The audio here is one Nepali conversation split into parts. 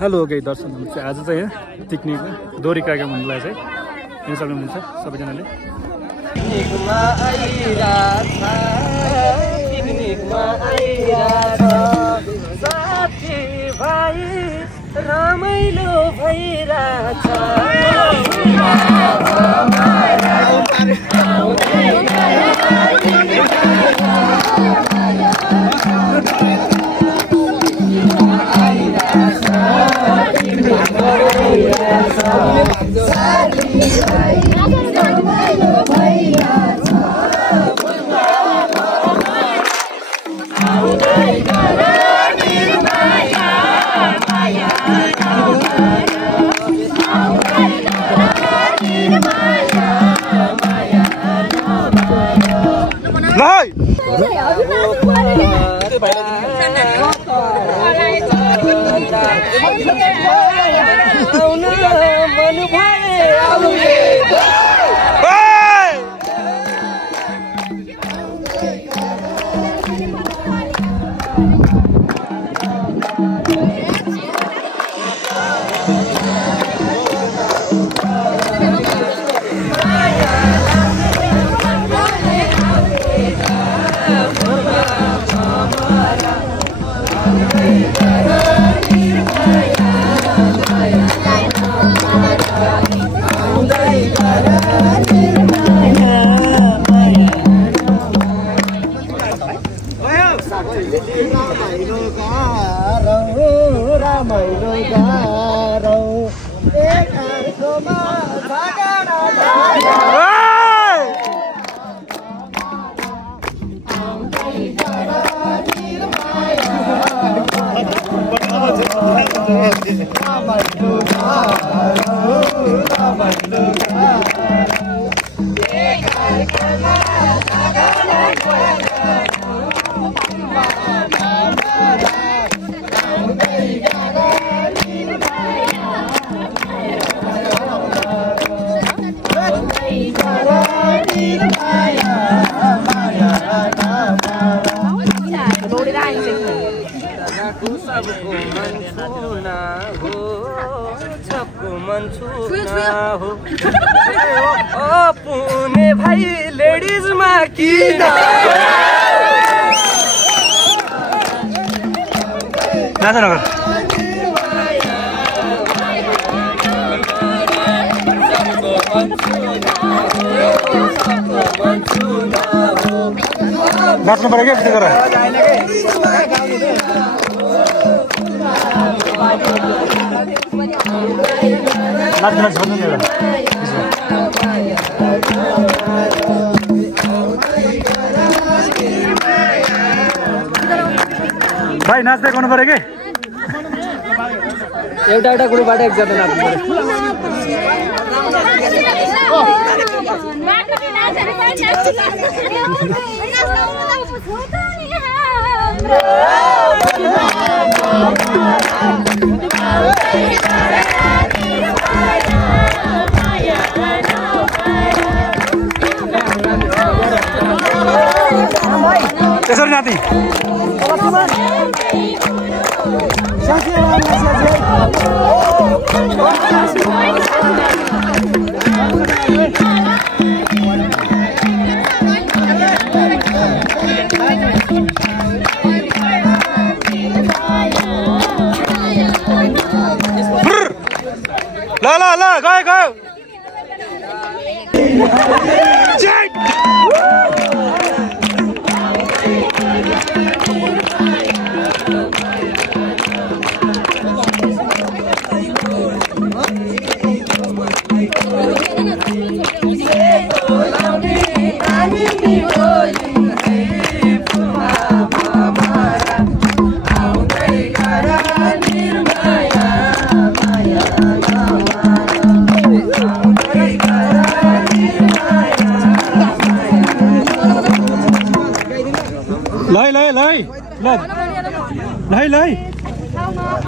हेलो केही दर्शकहरू चाहिँ आज चाहिँ यहाँ पिकनिकमा दोरी कार्यक्रम हुनुलाई चाहिँ यहाँ सक्नुहुन्छ सबैजनाले। रमाइलो भइराछ पुणे भाइ लेडिजमा किन नाच्नु पर्यो क्या गरेर नाच्न छोड्नु नि एउटा भाइ नाच्दै गर्नु पर्यो कि एउटा एउटा ग्रुपबाट एकजना नाच्नु पर्यो। त्यसरी नाति ल ल ल गयो गयो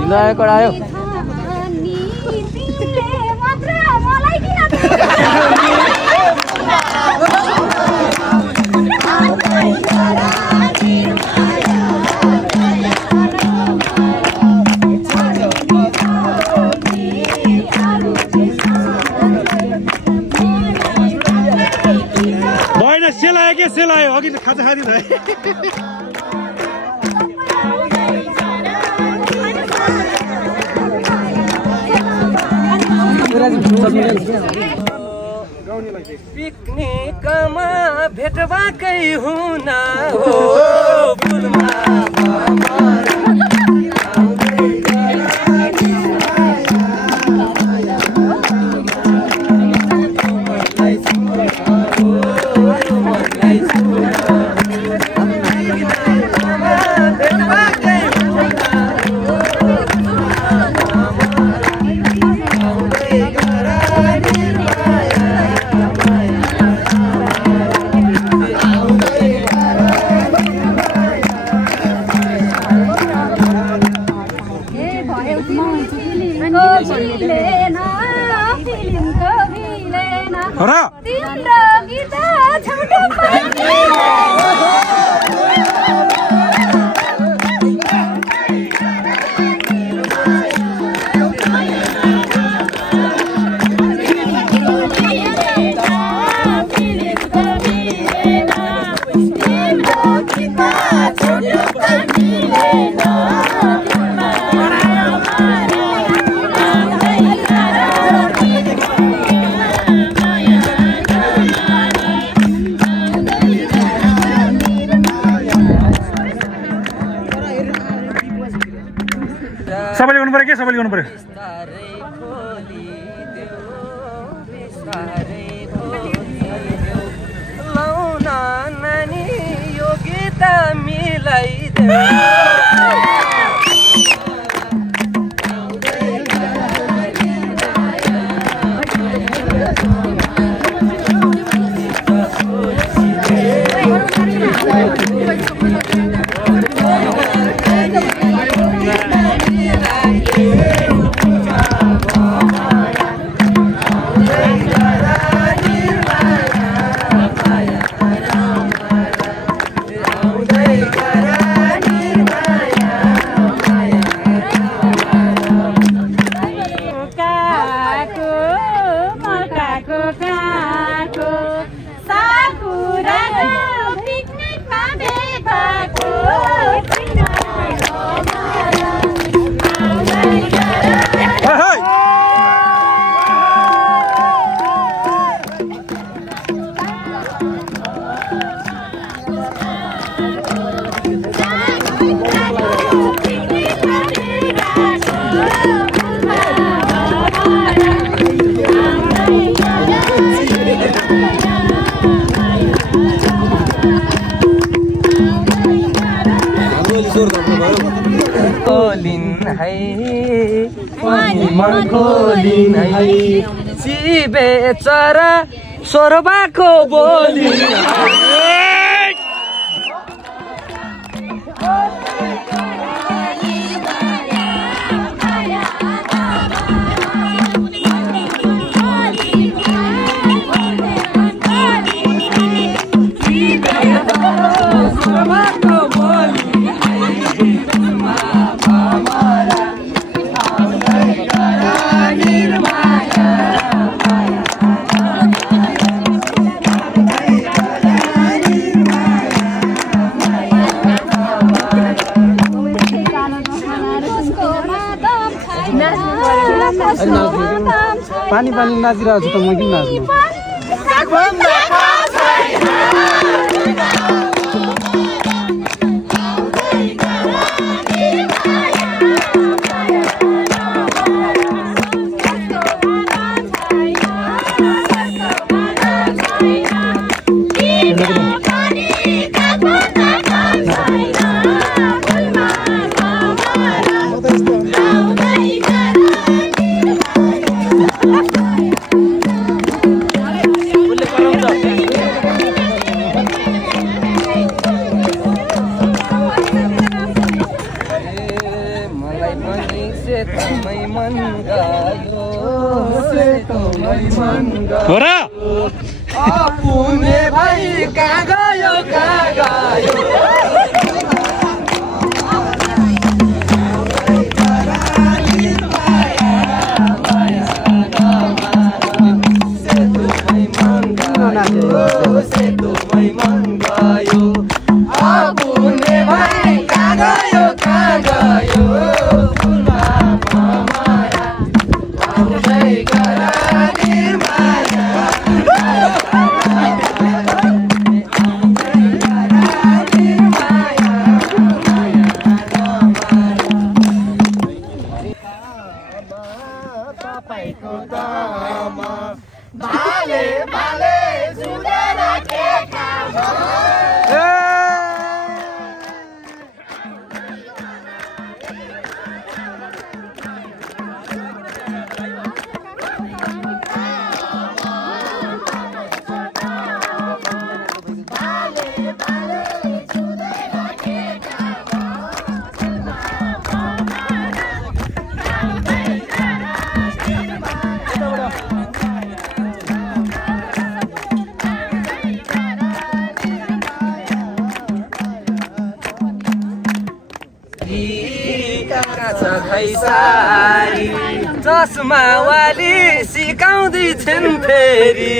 नयाँ करायो देखाइदिनु है पिकनिकमा भेट भएकै हुन हो फुलमा सबैले गर्नु पर्यो के सबैले गर्नु पर्यो लौना नानी यो गीत मिलाइदेऊ खोलिन है चिबे चरा सोरबाको बोली पानी पानी नाचिरहेको छु त म किन नाच्नु हो र पुणे भाइ कहाँ गयो भाइको दम भाले भाले जुँदैन के काम खैसारी चस्मा वाली सिकाउँदैछन् फेरि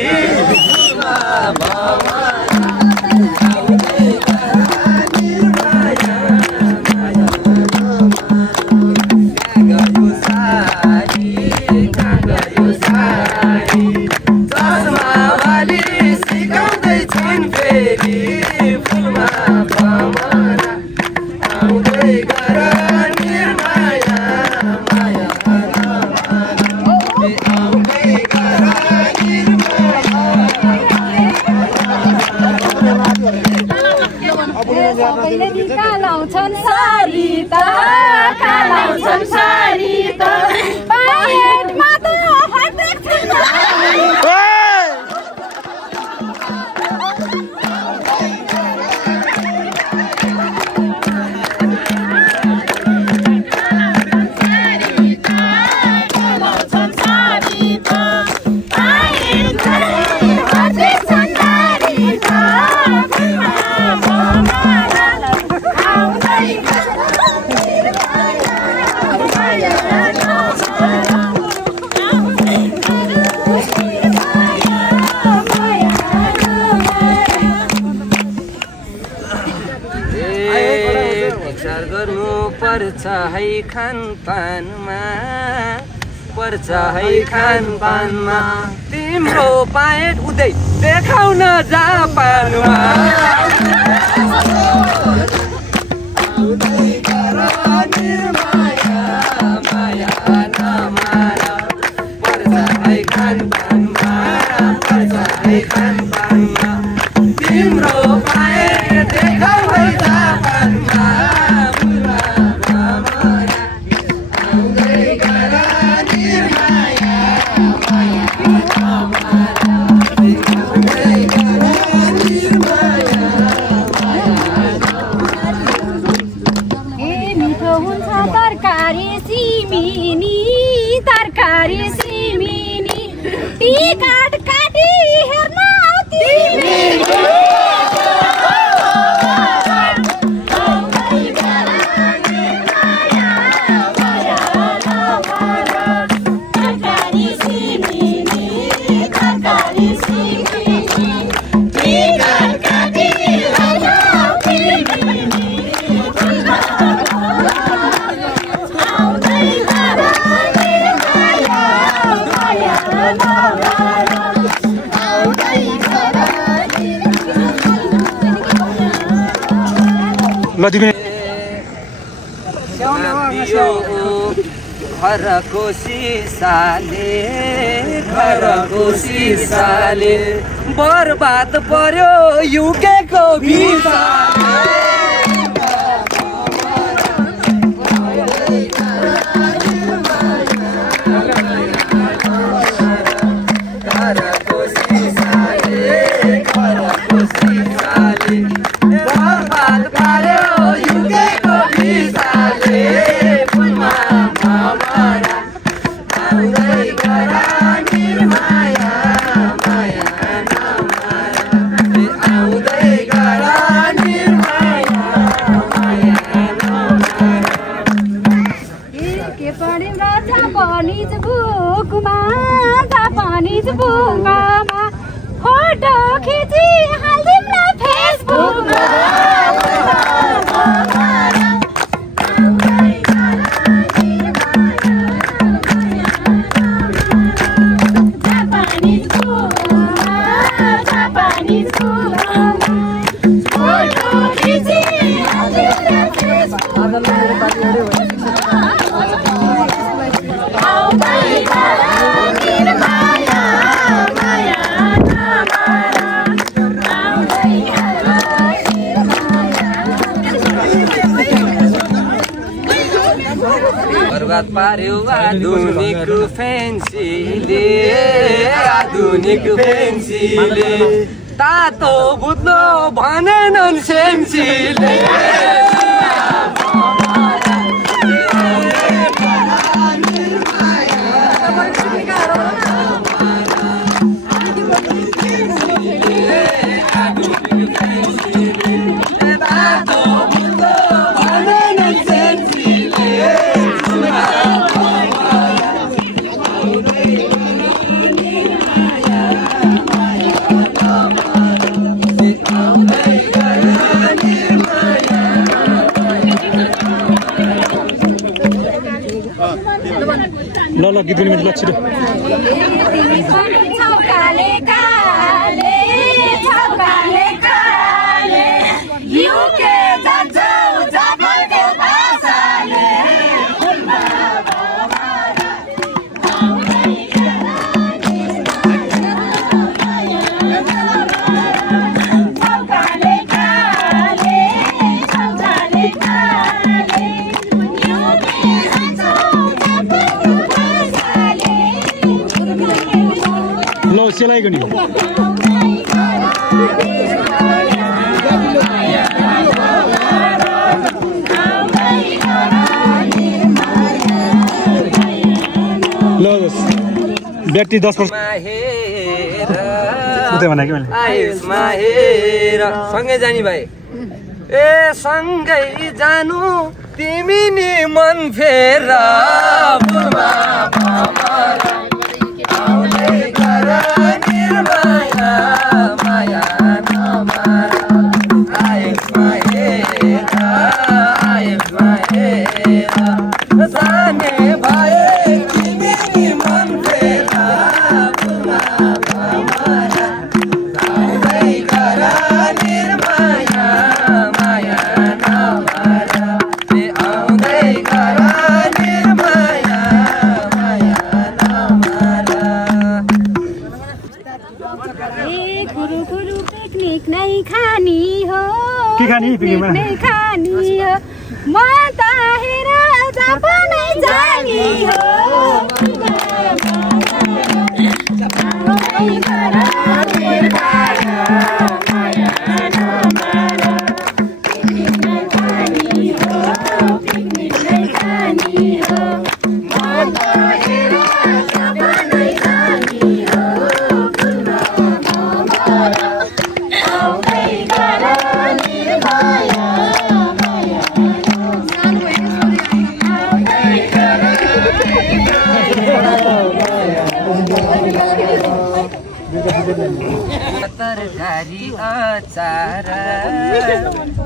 चस्मा वाली सिकाउँदैछन् फेरि फुलमा भमरा आउँदै गर निर्माया माया आउँदै गर सबैले निकालाउँछन् सारी त कालाउँछन् सारी त पाएटमा त फटेक्छन् पर्छ है खानपानमा पर्छ है खानपानमा तिम्रो पाएट उतै देखाउन जापानमा माया माया नमारा पर्छ है खानपानमा पर्छ है खानपानमा तिम्रो पाएट देखाउ है जापानमा तरकारी सिमिनी टिकट काटी हेर्न घरको सिसाले बर्बाद पर्यो युकेको भिसाले बर्बाद पर्यो युकेको भिसाले फुलमा भमरा आउँदै गर निर्माया माया नमारा आउँदै गर निर्माया माया नमारा के पनि राजा पानीच बुकमा पानीच बुकमा फोटो खिची हाल्दिम न फेसबुकमा Bye. पार्यो आधुनिक फेन्सीले आधुनिक फेन्सीले तातो बुझ्न भनेनन् सेन्सीले ल गीत गाउने मित्र छिटो छौकाले काले छौकाले काले युके जान्छौ जापानको भाषाले छौकाले काले छौकाले काले युके जान्छौ ल सेलाइको नि ल ब्याट्री 10% उतै भनेको मैले आयुषमा हेर सँगै जानी भाइ ए सँगै जानु तिमी नि मन फेर बुमा भमरा आउँदै गर निर्माया माया नमारा आयुषमा हेर आयुषमा हेर जाने भए तिमी नि मन फेर बुमा भमरा आउँदै गर निर्माया माया नमारा आउँदै गर निर्माया माया नमारा गुरु गुरु पिकनिक नै खानी हो के खानी पिकनिकमा नै खानी हो म त हेर जापानै जानी हो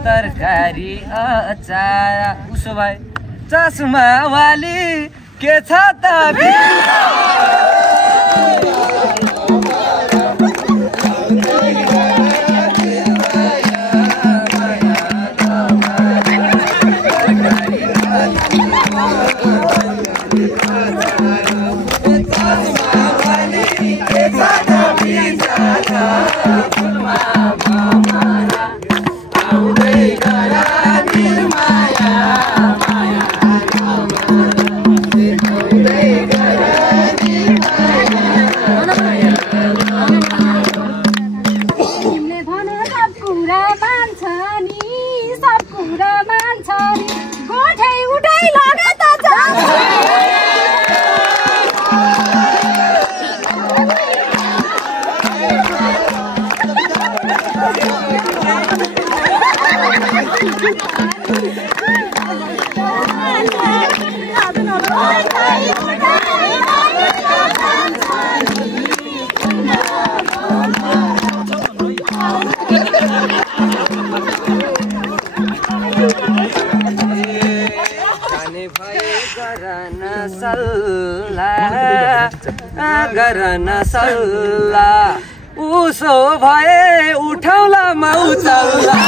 तरकारी अचार उसो भए चस्मा वाली के छ त गरन सल्लाह उसो भए उठाउला मौचल्ला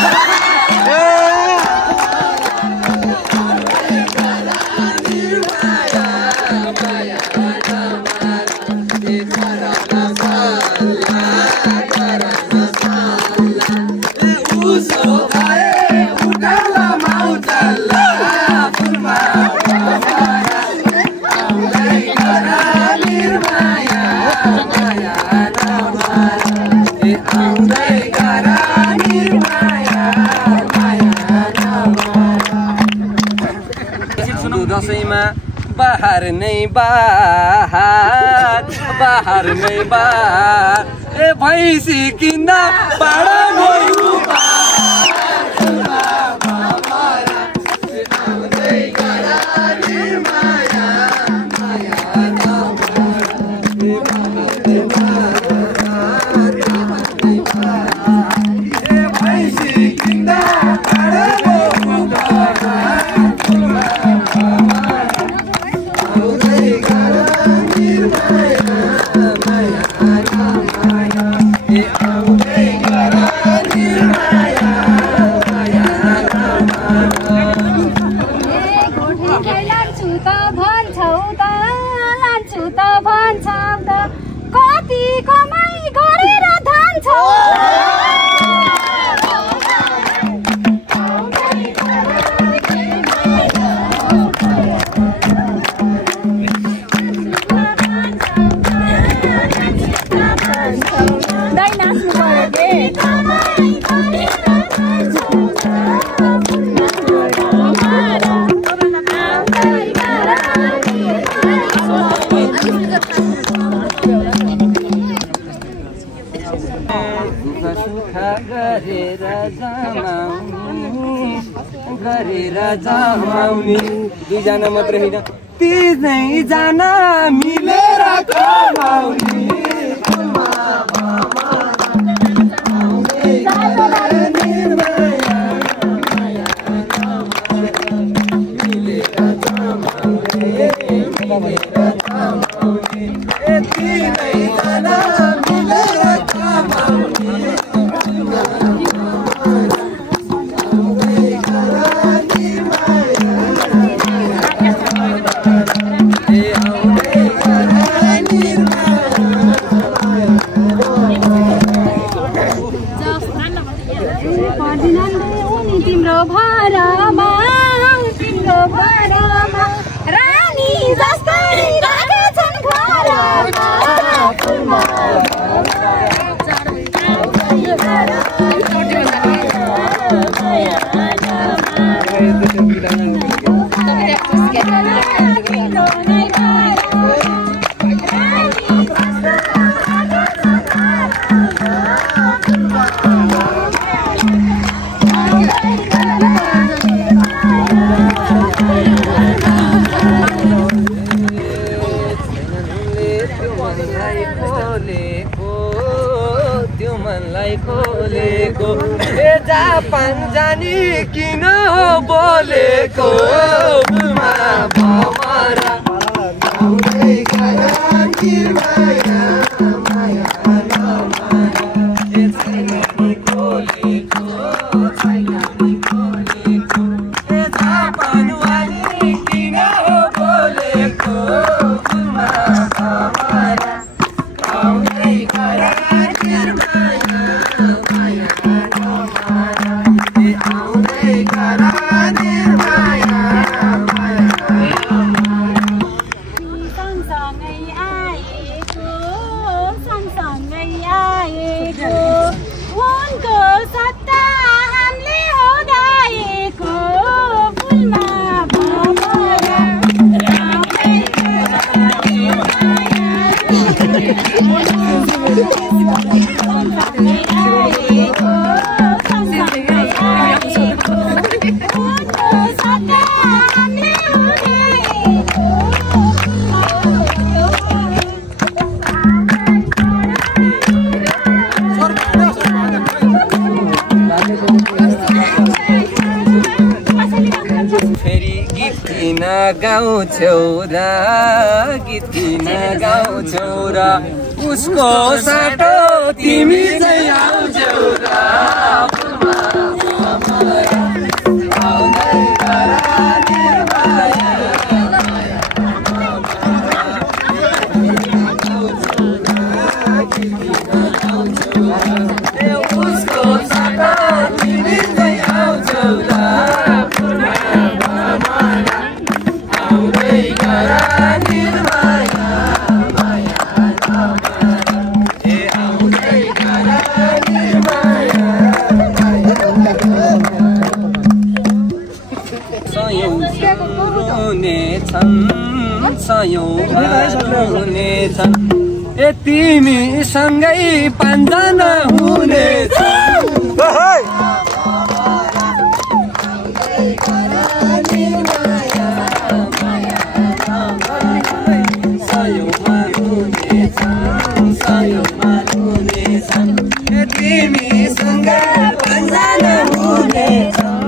बाहर नै बाहर बाहर नै बाहर ए भैँसी किन्दा पाडा गयो कति कमाई गरेर धान्छौ दाइ नाच्नु पर्यो के गरेर जमाउने दुईजना मात्र होइन तीनैजना मिलेर कमाउने तिम्रो भरमा रानी जस्तै राखेछन् घरमा त्यो मनलाई खोलेको ए जापान जाने किन हो बोलेको फुलमा भमरा आउँदै गयो निर्माया माया नमाया ए छैन खोलेको छैन खोलेको ए जापान वाली किन हो बोलेको फुलमा भमरा आउँदै गयो गाउँ छौरा गीत किन गाउँ छौरा उसको साटो तिमी चाहिँ आउँछौ र हुनेछन् ए तिमीसँगै 5 जना हुनेछन् तिमीसँगै 5 जना हुनेछन्